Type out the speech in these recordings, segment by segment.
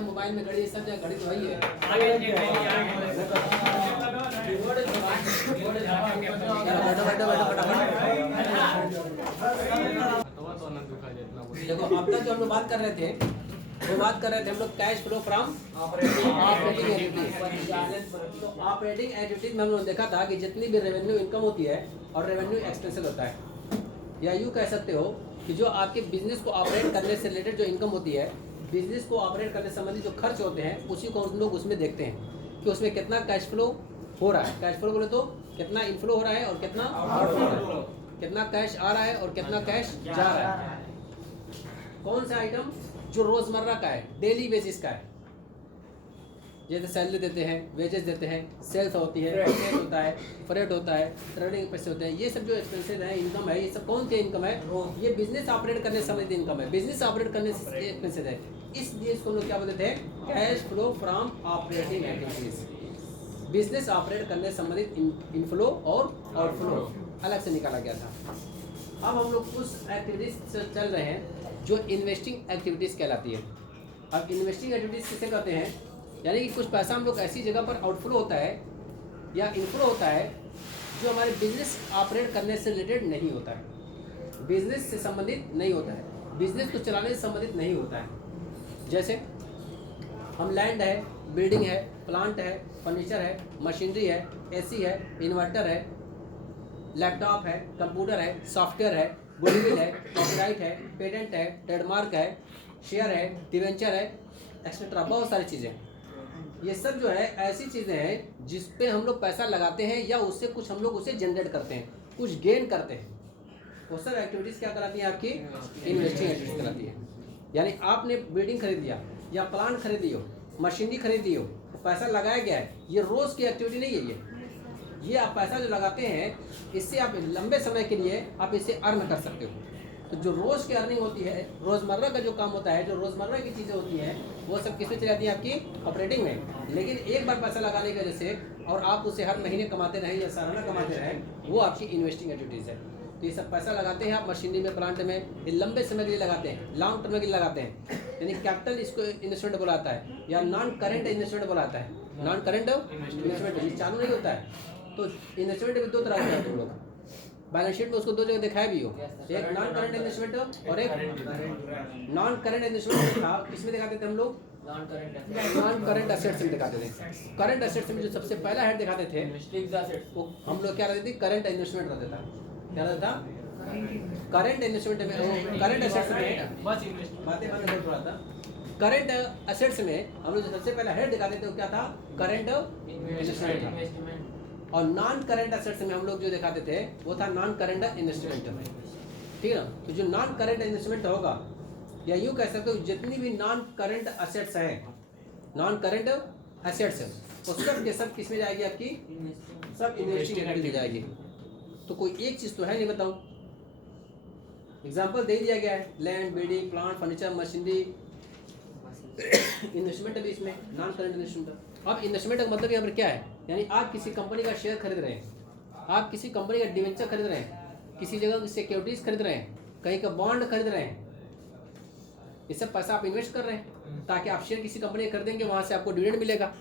Mobile में घड़ी सब जगह घड़ी तो वही है। देखो अब तक जो हम लोग बात कर रहे थे वो बात कर रहे थे हम लोग cash flow from operating activities. तो ऑपरेटिंग एक्टिविटीज में हम लोग देखा था कि जितनी भी रेवेन्यू इनकम होती है और रेवेन्यू एक्सपेंसेस होता है, या यूँ कह सकते हो कि जो आपके बिजनेस को ऑपरेट करने से रिलेटेड जो इनकम होती है, बिजनेस को ऑपरेट करने संबंधित जो खर्च होते हैं उसी को हम लोग उसमें देखते हैं कि उसमें कितना कैश फ्लो हो रहा है। कैश फ्लो बोले तो कितना इनफ्लो हो रहा है और कितना आउटफ्लो हो रहा है, कितना कैश आ रहा है और कितना कैश जा रहा है। कौन सा आइटम जो रोजमर्रा का है, डेली बेसिस का है, जैसे सैलरी देते हैं, वेजेस देते हैं, सेल्स होती है, पेमेंट होता है, फ्रेट होता है, ट्रेडिंग पैसे होते हैं, ये सब जो एक्सपेंसेस है, इनकम है, ये सब कौन सी इनकम है? ये बिजनेस ऑपरेट करने से संबंधित इनकम है, बिजनेस ऑपरेट करने से एक्सपेंसेस है। इसलिए इसको हम लोग क्या बोलते हैं? Cash flow from operating activities. Business operate करने से संबंधित इनफ्लो और आउटफ्लो अलग से निकाला गया था। अब हम लोग उस एक्टिविटीज से चल रहे हैं जो इन्वेस्टिंग एक्टिविटीज़ कहलाती है। अब इन्वेस्टिंग एक्टिविटीज़ किसे कहते हैं? यानी कि कुछ पैसा हम लोग ऐसी जगह पर आउटफ्लो होता है या इनफ्लो होता है जो हमारे बिजनेस ऑपरेट करने से रिलेटेड नहीं होता है, बिजनेस से संबंधित नहीं होता है, बिजनेस को चलाने से संबंधित नहीं होता है। जैसे हम लैंड है, बिल्डिंग है, प्लांट है, फर्नीचर है, मशीनरी है, एसी है, इन्वर्टर है, लैपटॉप है, कंप्यूटर है, सॉफ्टवेयर है, गुडविल है, कॉपीराइट है, पेटेंट है, ट्रेडमार्क है, शेयर है, डिवेंचर है, एक्सेट्रा, बहुत सारी चीज़ें। ये सब जो है ऐसी चीज़ें हैं जिस पे हम लोग पैसा लगाते हैं या उससे कुछ हम लोग उसे जनरेट करते हैं, कुछ गेन करते हैं। वो सब एक्टिविटीज़ क्या कराती है? आपकी इन्वेस्टिंग एक्टिविटीज कराती है। यानी आपने बिल्डिंग खरीद लिया या प्लांट खरीदी हो, मशीनरी खरीदी हो, तो पैसा लगाया गया है, ये रोज़ की एक्टिविटी नहीं है। ये आप पैसा जो लगाते हैं इससे आप लंबे समय के लिए आप इसे अर्न कर सकते हो। तो जो रोज़ की अर्निंग होती है, रोज़मर्रा का जो काम होता है, जो रोज़मर्रा की चीज़ें होती हैं, वो सब किस में चली जाती है? आपकी ऑपरेटिंग में। लेकिन एक बार पैसा लगाने की वजह से और आप उसे हर महीने कमाते रहें या सालाना कमाते रहें, वो आपकी इन्वेस्टिंग एक्टिविटीज़ है। तो ये सब पैसा लगाते हैं आप मशीनरी में, प्लांट में, ये लंबे समय के लिए लगाते हैं, लॉन्ग टर्म के लिए लगाते हैं। यानी कैपिटल इसको इन्वेस्टमेंट बोलाता है या नॉन करेंट इन्वेस्टमेंट बोलाता है। नॉन करेंट इन्वेस्टमेंट ये चालू नहीं होता है। तो इन्वेस्टमेंट भी दो तरह के हैं तुम लोग, बैलेंस शीट में उसको दो जगह दिखाया भी हो, एक नॉन करंट इन्वेस्टमेंट और एक नॉन करंट इन्वेस्टमेंट था। किसमें दिखाते थे हम लोग? नॉन करंट एसेट्स में दिखाते थे। करंट एसेट्स में जो सबसे पहला हेड दिखाते थे वो हम लोग क्या रहते थे? करंट इन्वेस्टमेंट रहता था। क्या रहता था? करंट इन्वेस्टमेंट में, करंट एसेट्स में बातें बहुत थोड़ा था। करंट एसेट्स में हम लोग जो सबसे पहला हेड दिखाते थे वो क्या था? करंट इन्वेस्टमेंट था। और नॉन करंट एसेट्स में हम लोग जो दिखाते थे वो था नॉन करंट इन्वेस्टमेंट। ठीक है ना? तो जो नॉन करंट इन्वेस्टमेंट होगा, या यूँ कह सकते हो जितनी भी नॉन करंट एसेट्स हैं, नॉन करंट एसेट्स वो सब के सब किस में जाएगी? आपकी सब इन्वेस्टिंग एक्टिविटी जाएगी। तो कोई एक चीज़ तो है नहीं, बताऊँ। एग्जाम्पल दे दिया गया है, land, building, plant, furniture, machinery, investment है इसमें, नॉन करंट इन्वेस्टमेंट। अब इन्वेस्टमेंट का मतलब यहाँ पर क्या है? यानी आप किसी कंपनी का शेयर खरीद रहे हैं, आप किसी कंपनी का डिवेंचर खरीद रहे हैं, किसी जगह की सिक्योरिटीज खरीद रहे हैं, कहीं का बॉन्ड खरीद रहे हैं, ये सब पैसा आप इन्वेस्ट कर रहे हैं ताकि आप शेयर किसी कंपनी का खरीदेंगे, वहाँ से आपको डिविडेंड मिलेगा।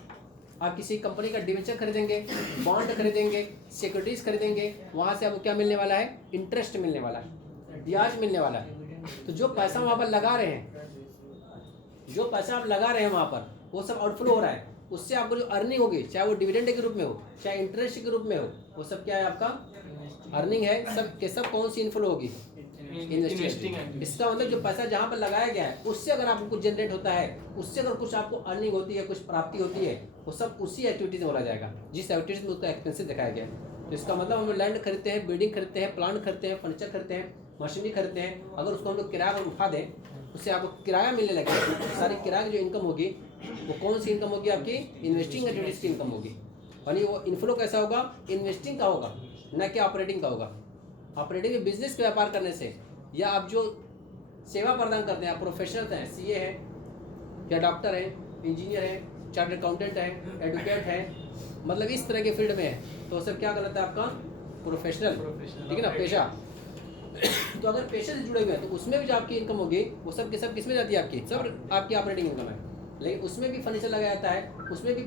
आप किसी कंपनी का डिवेंचर खरीदेंगे, बॉन्ड खरीदेंगे, सिक्योरिटीज खरीदेंगे, वहाँ से आपको क्या मिलने वाला है? इंटरेस्ट मिलने वाला है, ब्याज मिलने वाला है। तो जो पैसा वहाँ पर लगा रहे हैं, जो पैसा आप लगा रहे हैं वहाँ पर, वो सब आउटफ्लो हो रहा है। उससे आपको जो अर्निंग होगी, चाहे वो डिविडेंड के रूप में हो, चाहे इंटरेस्ट के रूप में हो, वो सब क्या है? आपका अर्निंग है। सब के सब कौन सी इनफ्लो होगी? इन्वेस्टिंग। इसका मतलब जो पैसा जहाँ पर लगाया गया है उससे अगर आपको कुछ जनरेट होता है, उससे अगर कुछ आपको अर्निंग होती है, कुछ प्राप्ति होती है, वो सब उसी एक्टिविटीज में बोला जाएगा जिस एक्टिविटीज में उसका एक्सपेंसिव दिखाया गया है। तो इसका मतलब हम लोग लैंड खरीदते हैं, बिल्डिंग खरीदते हैं, प्लांट खरीदते हैं, फर्नीचर खरीदते हैं, मशीनरी खरीदते हैं, अगर उसको हम लोग किराया पर उठा दें, उससे आपको किराया मिलने लगे, सारी किराया की जो इनकम होगी वो कौन सी इनकम होगी? आपकी इन्वेस्टिंग एक्टिविटीज़ की इनकम होगी। यानी वो इनफ्लो कैसा होगा? इन्वेस्टिंग का होगा, न कि ऑपरेटिंग का होगा। ऑपरेटिंग में बिजनेस के व्यापार करने से, या आप जो सेवा प्रदान करते हैं, आप प्रोफेशनल हैं, सीए हैं या डॉक्टर हैं, इंजीनियर हैं, चार्टर्ड अकाउंटेंट हैं, एडवोकेट हैं, मतलब इस तरह के फील्ड में है, तो सब क्या कहलाता है? आपका प्रोफेशनल। ठीक है ना? पेशा। तो अगर पेशे से जुड़े हुए हैं तो उसमें भी जो आपकी इनकम होगी वो सब के सब किस में जाती है, आपकी सब आपकी ऑपरेटिंग इनकम है। लेकिन उसमें भी फर्नीचर लगाया जाता है, उसमें भी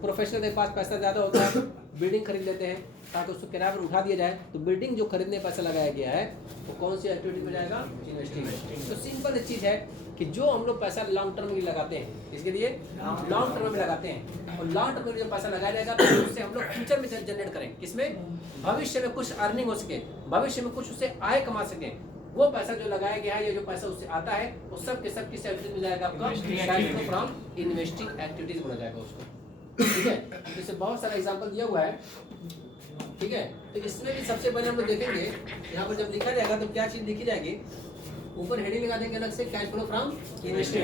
प्रोफेशनल के पास पैसा ज़्यादा होता है, बिल्डिंग खरीद लेते हैं ताकि उसको किराए पर उठा दिया जाए। तो बिल्डिंग जो खरीदने पैसा लगाया गया है वो कौन सी एक्टिविटी में जाएगा, इन्वेस्टिंग। तो सिंपल चीज़ है कि जो हम लोग पैसा लॉन्ग टर्म में लगाते हैं, इसके लिए लॉन्ग टर्म में लगाते हैं, और लॉन्ग टर्म में जो पैसा लगाया जाएगा तो उससे हम लोग फ्यूचर में जनरेट करें, किसमें, भविष्य में कुछ अर्निंग हो सके, भविष्य में कुछ उससे आय कमा सकें। वो पैसा जो लगाया गया है या जो पैसा उससे आता है वो सब के सब किस एक्टिविटी में जाएगा, आपका cash flow from investing activities बोला जाएगा उसको। ठीक है, तो इससे बहुत सारा एग्जांपल दिया हुआ है। ठीक है, तो इसमें भी सबसे पहले हम लोग देखेंगे यहाँ पर जब लिखा जाएगा तो क्या चीज लिखी जाएगी, ऊपर हेडिंग लगा देंगे अलग से कैश फ्लो फ्रॉम इन्वेस्टिंग।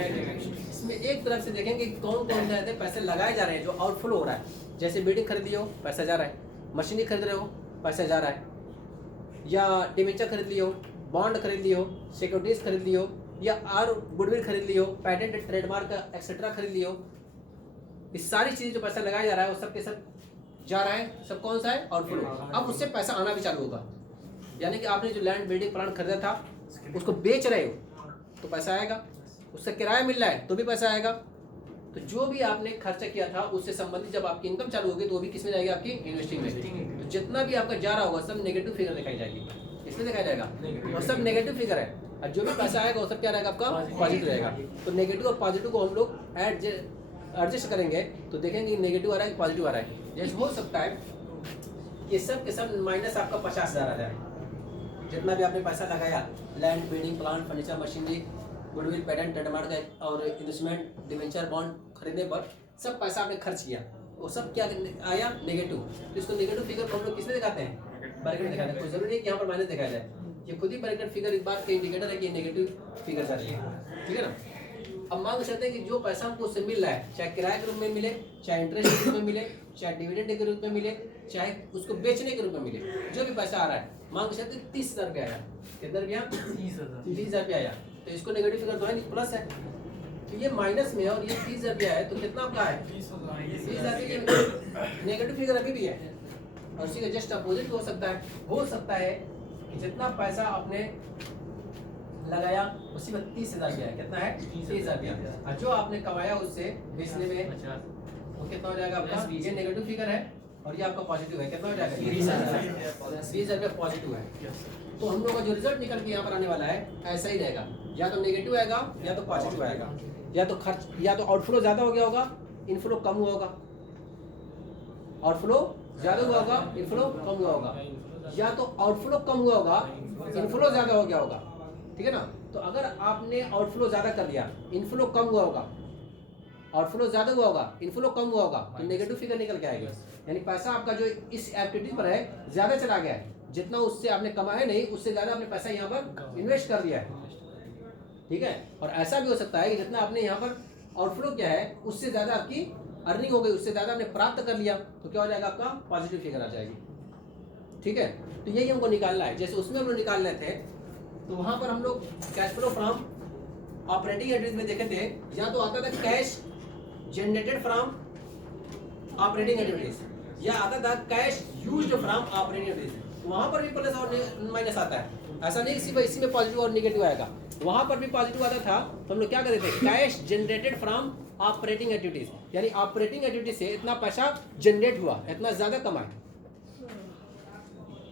इसमें एक तरफ से देखेंगे कौन कौन से पैसे लगाए जा रहे हैं जो आउटफ्लो हो रहा है। जैसे बिल्डिंग खरीद लियो पैसा जा रहा है, मशीनरी खरीद रहे हो पैसा जा रहा है, या डिबेंचर खरीद लियो, बॉन्ड खरीद लियो, सिक्योरिटीज खरीद लियो, या और गुडविल खरीद लियो, पैटेंट ट्रेडमार्क एक्सेट्रा खरीद लियो। इस सारी चीज़ जो पैसा लगाया जा रहा है वो सब के सब जा रहा है, सब कौन सा है, आउटफ्लो। अब उससे पैसा आना भी चालू होगा, यानी कि आपने जो लैंड बिल्डिंग प्लांट खरीदा था उसको बेच रहे हो तो पैसा आएगा, उससे किराया मिल रहा है तो भी पैसा आएगा। तो जो भी आपने खर्चा किया था उससे संबंधित जब आपकी इनकम चालू होगी तो वो भी किसमें जाएगी, आपकी इन्वेस्टिंग में। तो जितना भी आपका जा रहा होगा सब नेगेटिव फिगर दिखाई जाएगी, इसमें दिखाया जाएगा, और सब नेगेटिव फिगर है। और जो भी पैसा आएगा वो सब क्या रहेगा, आपका पॉजिटिव रहेगा। तो नेगेटिव और पॉजिटिव को हम लोग एडजस्ट करेंगे तो देखेंगे नेगेटिव आ रहा है पॉजिटिव आ रहा है। जैसे हो सकता है कि सब के सब माइनस आपका 50,000 आ जाए, जितना भी आपने पैसा लगाया land building plant furniture machinery goodwill patent trademark और इन्वेस्टमेंट डिवेंचर बॉन्ड खरीदने पर सब पैसा आपने खर्च किया, वो सब क्या आया, नेगेटिव। तो इसको नेगेटिव फिगर को हम लोग किसमें दिखाते हैं, ब्रैकेट दिखाते हैं। कोई जरूरी नहीं कि यहाँ पर माइनस दिखाया जाए, ये खुद ही ब्रैकेट फिगर इस बात का इंडिकेटर है कि नेगेटिव फिगर जा रही है। ठीक है ना। अब मान सकते हैं कि जो पैसा हमको उससे मिल रहा है, चाहे किराए के रूप में मिले, चाहे इंटरेस्ट के रूप में मिले, चाहे डिविडेंड के रूप में मिले, चाहे उसको बेचने के रूप में मिले, जो भी पैसा आ रहा है, मान सकते हैं 30,000 रुपया आया। कितना रुपया, 30,000 रुपया आया। तो इसको नेगेटिव फिगर तो है नहीं, प्लस है। तो ये माइनस में और ये 30,000 रुपया है, तो कितना आपका है, 30,000। नेगेटिव फिगर अभी भी है, और उसी का जस्ट अपोजिट हो सकता है कि जितना पैसा आपने लगाया उसी में 30,000 गया है। कितना है, 30,000 गया। और जो आपने कमाया उससे बेचने में वो कितना हो जाएगा आपका, ये नेगेटिव फिगर है और ये आपका पॉजिटिव है। कितना हो जाएगा, 30,000 रुपया पॉजिटिव है। तो हम लोग का जो रिजल्ट निकल के यहाँ पर आने वाला है ऐसा ही रहेगा, या तो नेगेटिव आएगा या तो पॉजिटिव आएगा, या तो खर्च, या तो आउटफ्लो ज़्यादा हो गया होगा, इनफ्लो कम हुआ होगा, आउटफ्लो ज़्यादा हुआ होगा, इनफ्लो कम हुआ होगा, या तो आउटफ्लो कम हुआ होगा, इनफ्लो ज़्यादा हो गया होगा। ठीक है ना। तो अगर आपने आउटफ्लो ज़्यादा कर दिया, इनफ्लो कम हुआ होगा, आउटफ्लो ज़्यादा हुआ होगा, इनफ्लो कम हुआ होगा, तो नेगेटिव फिगर निकल के आएगा। यानी पैसा आपका जो इस एक्टिविटी पर है ज़्यादा चला गया है, जितना उससे आपने कमाया नहीं उससे ज़्यादा आपने पैसा यहाँ पर इन्वेस्ट कर दिया है। ठीक है। और ऐसा भी हो सकता है कि जितना आपने यहाँ पर आउटफ्लो किया है उससे ज़्यादा आपकी अर्निंग हो गई, उससे ज़्यादा आपने प्राप्त कर लिया, तो क्या हो जाएगा, आपका पॉजिटिव फिगर आ जाएगी। ठीक है। तो यही हमको निकालना है। जैसे उसमें हम लोग निकाल रहे थे तो वहाँ पर हम लोग cash flow from operating activities में देखे थे, या तो आता था cash generated from operating activities, या आता था cash used from operating activities. वहाँ पर भी प्लस और माइनस आता है, ऐसा नहीं सिर्फ इसी में पॉजिटिव और नेगेटिव आएगा। वहाँ पर भी पॉजिटिव आता था तो हम लोग क्या करते थे, cash generated from operating activities, यानी ऑपरेटिंग एक्टिविटीज से इतना पैसा जनरेट हुआ, इतना ज़्यादा कमाए।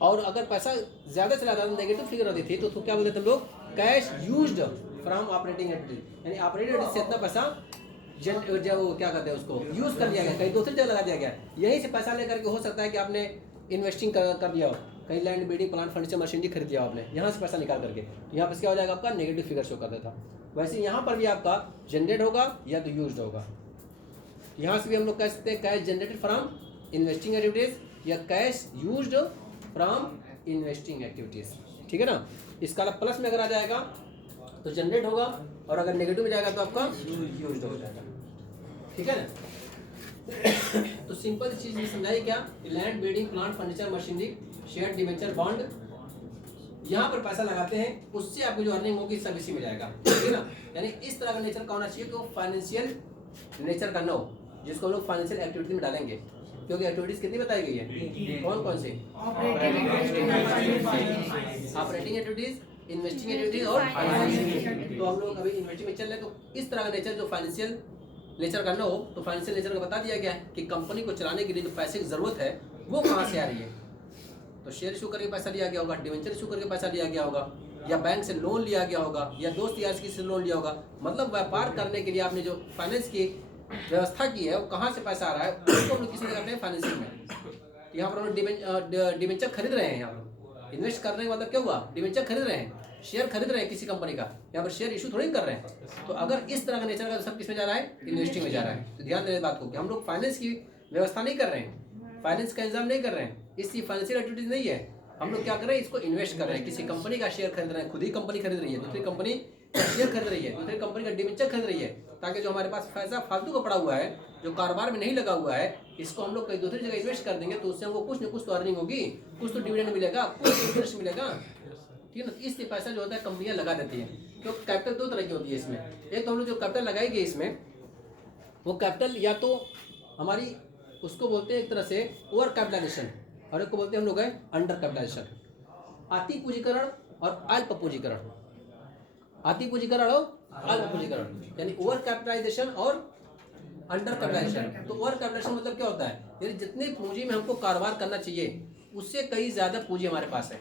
और अगर पैसा ज़्यादा चला जाता तो नेगेटिव फिगर होती थी, तो क्या बोलते थे हम लोग, cash used from operating activities, यानी ऑपरेटिंग एक्टिविटीज से इतना पैसा जो क्या कहते हैं उसको यूज़ कर लिया गया, कहीं दूसरी जगह लगा दिया गया। यहीं से पैसा लेकर के हो सकता है कि आपने इन्वेस्टिंग कर दिया हो, कहीं land building plant furniture machinery खरीद दिया आपने, यहाँ से पैसा निकाल करके, तो यहाँ पर क्या हो जाएगा, आपका नेगेटिव फिगर शो करता था। वैसे यहाँ पर भी आपका जनरेट होगा या तो यूज्ड होगा। यहाँ से भी हम लोग कह सकते हैं cash generated from investing activities या cash used from investing activities. ठीक है ना। इसका प्लस में अगर आ जाएगा तो जनरेट होगा, और अगर नेगेटिव में जाएगा तो आपका यूज्ड हो जाएगा। ठीक है ना। तो सिंपल चीज ये समझाइए क्या, land building plant furniture machinery share debenture bond, यहाँ पर पैसा लगाते हैं उससे आपको जो अर्निंग होगी सब इसी में जाएगा। ठीक है ना। यानी इस तरह का नेचर का होना चाहिए कि वो फाइनेंशियल नेचर का न हो, जिसको हम लोग फाइनेंशियल एक्टिविटी में डालेंगे। क्योंकि एक्टिविटीज कितनी बताई गई है, कौन कौन सी? ऑपरेटिंग एक्टिविटीज, इन्वेस्टिंग एक्टिविटीज और फाइनेंशियल। तो हम लोग अभी इन्वेस्टिंग में चल रहे हैं। तो इस तरह का नेचर जो फाइनेंशियल नेचर करना हो तो फाइनेंशियल नेचर का बता दिया गया है कि कंपनी को चलाने के लिए जो पैसे की जरूरत है वो कहाँ से आ रही है। तो शेयर इशू करके पैसा लिया गया होगा, डिवेंचर इशू करके पैसा लिया गया होगा, या बैंक से लोन लिया गया होगा, या दोस्त यार किसी से लोन लिया होगा। मतलब व्यापार करने के लिए आपने जो फाइनेंस की व्यवस्था की है वो कहाँ से पैसा आ रहा है उसको हम लोग किसी करते हैं फाइनेंशियल में। यहाँ पर हम लोग डिवेंचर खरीद रहे हैं, यहाँ पर इन्वेस्ट करने का मतलब क्या हुआ, डिवेंचर खरीद रहे हैं, शेयर खरीद रहे हैं किसी कंपनी का, यहाँ पर शेयर इशू थोड़ी कर रहे हैं। तो अगर इस तरह का नेचर का सब किस में जा रहा है, इन्वेस्टिंग में जा रहा है। तो ध्यान देने बात को कि हम लोग फाइनेंस की व्यवस्था नहीं कर रहे हैं, फाइनेंस का इंतजाम नहीं कर रहे हैं, इसकी फाइनेंशियल एक्टिविटीज नहीं है। हम लोग क्या कर रहे हैं, इसको इन्वेस्ट कर रहे हैं, किसी कंपनी का शेयर खरीद रहे हैं, खुद ही कंपनी खरीद रही है, दूसरी कंपनी का शेयर खरीद रही है, दूसरी कंपनी का डिवेंचर खरीद रही है, ताकि जो हमारे पास पैसा फालतू का पड़ा हुआ है जो कारोबार में नहीं लगा हुआ है इसको हम लोग कहीं दूसरी जगह इन्वेस्ट कर देंगे तो उससे हमको कुछ न कुछ तो अर्निंग होगी, कुछ तो डिविडेंड मिलेगा, कुछ तो इंटरेस्ट मिलेगा। ठीक है ना। इसलिए पैसा जो होता है कंपनियां लगा देती है। तो कैपिटल दो तरह की होती है इसमें, एक तो हम लोग जो कैपिटल लगाएंगे इसमें वो कैपिटल या तो हमारी उसको बोलते हैं एक तरह से ओवर कैपिटलाइजेशन, और एक को बोलते हैं हम लोग है अंडर कैपिटलाइजेशन। अति पूंजीकरण और अल्प पूंजीकरण, अति पूंजीकरण और अल्प पूंजीकरण, यानी ओवर कैपिटलाइजेशन और अंडर कैपिटलाइजेशन। तो ओवर कैपिटलाइजेशन मतलब क्या होता है, यानी जितनी पूंजी में हमको कारोबार करना चाहिए उससे कई ज्यादा पूंजी हमारे पास है।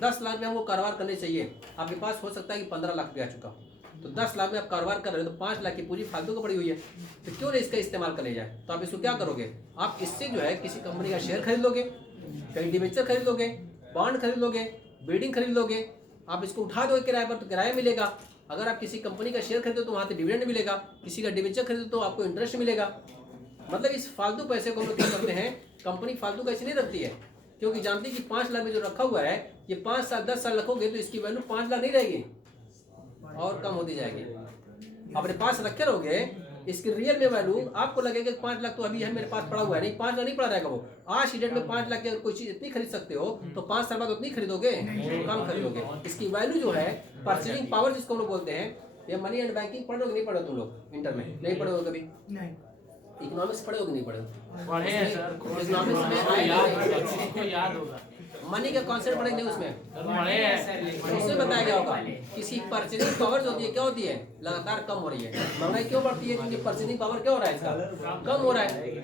10 लाख में हमको कारोबार करने चाहिए, आपके पास हो सकता है कि 15 लाख रुपया आ चुका, तो 10 लाख में आप कारोबार कर रहे हो तो 5 लाख की पूंजी फालतू को पड़ी हुई है, तो क्यों नहीं इसका इस्तेमाल कर जाए। तो आप इसको क्या करोगे, आप इससे जो है किसी कंपनी का शेयर खरीद लोगे, कहीं डिवेंचर खरीद लोगे, बॉन्ड खरीद लोगे, बिल्डिंग खरीद लोगे, आप इसको उठा दोगे किराए पर तो किराया मिलेगा। अगर आप किसी कंपनी का शेयर खरीदो तो वहाँ से डिविडेंड मिलेगा, किसी का डिवेंचर खरीदो तो आपको इंटरेस्ट मिलेगा। मतलब इस फालतू पैसे को हम लोग क्या करते हैं, कंपनी फालतू का ऐसे नहीं रखती है, क्योंकि जानती है कि 5 लाख में जो रखा हुआ है ये 5 साल 10 साल रखोगे तो इसकी वैल्यू 5 लाख नहीं रहेगी और कम होती जाएगी। अपने पास रखे रहोगे इसकी रियल में वैल्यू आपको लगेगा 5 लाख तो अभी है मेरे पास पड़ा हुआ है, नहीं 5 लाख नहीं पड़ा रहेगा वो। आज की डेट में 5 लाख की अगर कोई चीज इतनी खरीद सकते हो तो 5 साल बाद उतनी खरीदोगे, कम खरीदोगे। इसकी वैल्यू जो है परचेजिंग पावर जिसको हम लोग बोलते हैं, ये मनी एंड बैंकिंग पढ़ोगे नहीं पढ़ो तुम लोग इंटर में, नहीं पढ़ोगे कभी, इकोनॉमिक्स पढ़ोगे नहीं पढ़े इकोनॉमिक्स में याद होगा, मनी का कॉन्सेप्ट पढ़ेंगे उसमें, उसमें बताया गया होगा किसी परचेजिंग पावर जो होती है क्या होती है, लगातार कम हो रही है। महंगाई क्यों बढ़ती है, क्योंकि परचेजिंग पावर क्या हो रहा है इसका, कम हो रहा है।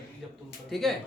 ठीक है,